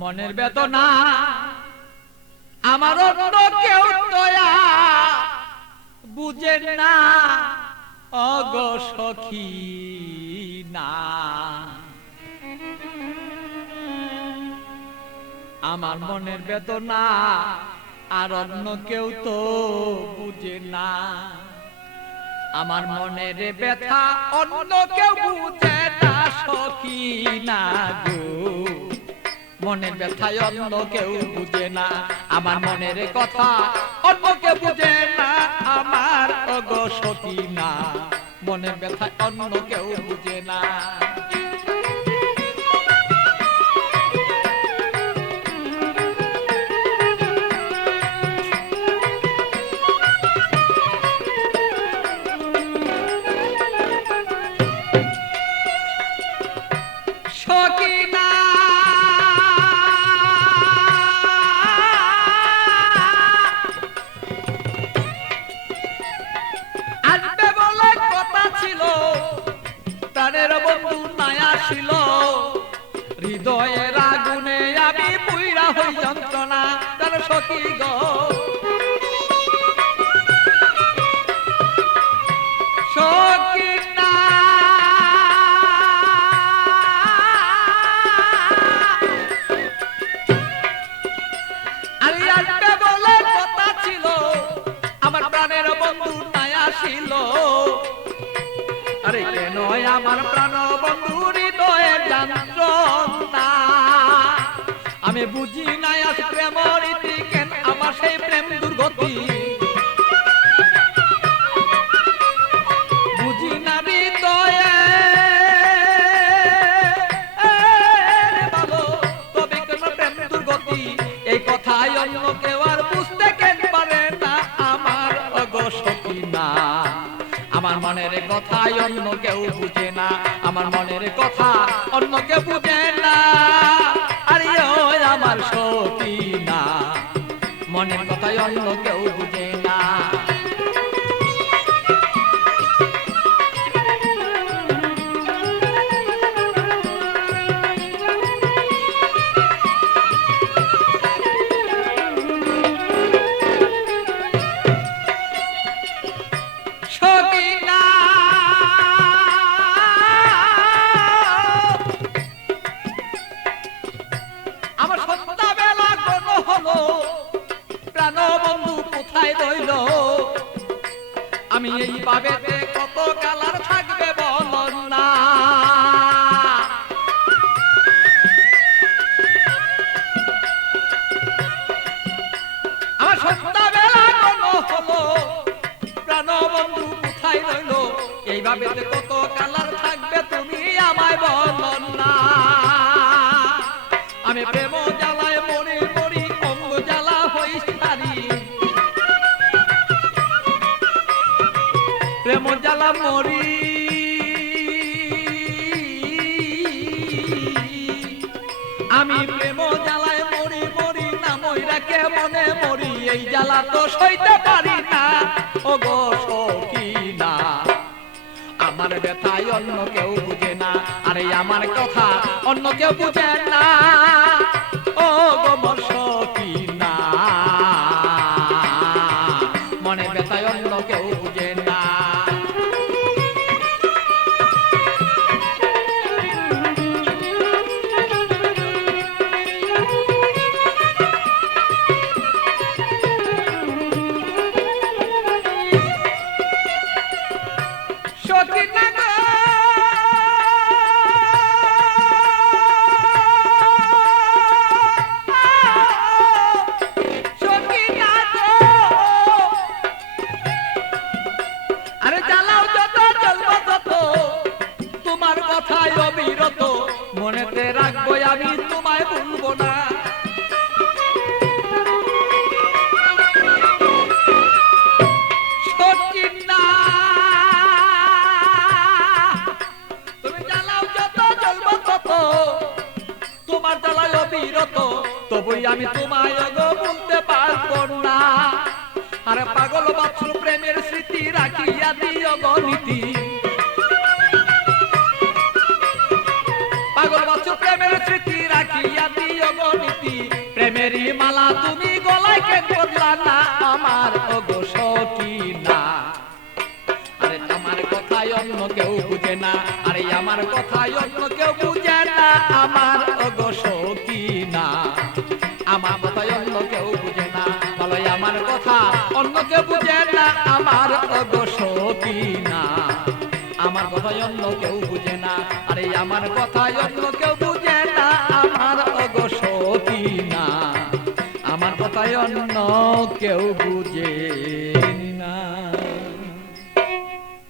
মনের বেদনা আমার অন্য কেউ দয়া বুঝে না অগো সখী না। আমার মনের বেদনা আর অন্য কেউ তো বুঝে না। আমার মনের ব্যথা অন্য কেউ বুঝে না সখী না গো। মনের ব্যথায় অন্য কেউ বুঝে না, আমার মনের কথা অন্য কেউ বুঝে না আমার অগো সখী না। মনের ব্যথায় অন্য কেউ বুঝে না। হৃদয়ের আগুনে আমি পুইরা হই যন্ত্রণা তার সখী গো। সখী না আরে আসবে বলে কথা ছিল, আমার প্রাণের বন্ধু নাই আসিল। আরে কেন আমার প্রাণ বন্ধু হৃদয়ের যন্ত্রণা আমি বুঝি নাই আজ প্রেমের রীতি কেন আমার সেই প্রেম দুর্গতি। বুঝি না হৃদয়ে ভালো তবে কেন প্রেম দুর্গতি। এই কথাই অন্য কেউ আর বুঝতে কেন পারে না আমার অগো সখী না। আমার মনের কথাই অন্য কেউ বুঝে না, আমার মনের কথা অন্য কেউ বুঝে না। আরে ওই আমার সখী না, মনের কথাই অন্য কেউ বুঝে না। আমি এই পাবেতে কত কালার থাকবে বলন না। আমার সন্ধ্যাবেলা কোন হলো প্রাণ বন্ধু কোথায় রইল। এই ভাবেতে কত কালার থাকবে তুমি আমায় বলন না। আমি প্রেম জ্বালায় মরি মরি অঙ্গ জ্বালা হই সারি। প্রেম জ্বালা মরি আমি প্রেম জ্বালায় মরি মরি না মইরা কে মনে মরি। এই জ্বালা তো সইতে পারি না ওগো সখী না। আমার ব্যথায় অন্য কেউ বুঝে না, আরে আমার কথা অন্য কেউ বুঝে না ওগো মোর সখী না। মনের ব্যথায় অন্য কেউ বুঝে না। মনেতে রাখবো আমি তোমায় ভুলবো না। সত্যি না তুমি জ্বালাও যত জ্বলবো তত তোমার জ্বালায় অবিরত। তবুই আমি তোমায় ভুলতে পারবো না। আরে পাগল বাছুর প্রেমের স্মৃতি রাখিয়া দিও গণিতি। পাগল বাছুর প্রেমের স্মৃতি রাখিয়া দিও গণিতি। মালা তুমি গলায় কেন পরলা না আমার ওগো সখী না। আরে আমার কথায় অন্য কেউ বুঝে না, আরে আমার কথায় অন্য কেউ বুঝে না আমার ওগো সখী না। আমার কথায় অন্য কেউ বুঝে না, বলো আমার কথা অন্য কেউ বুঝে না আমার ওগো সখী না। আমার কথায় অন্য কেউ বুঝে না, আরে আমার কথায় অন্য কেউ বুঝে না আমার ওগো সখী না। আমার কথায় অন্য কেউ বুঝে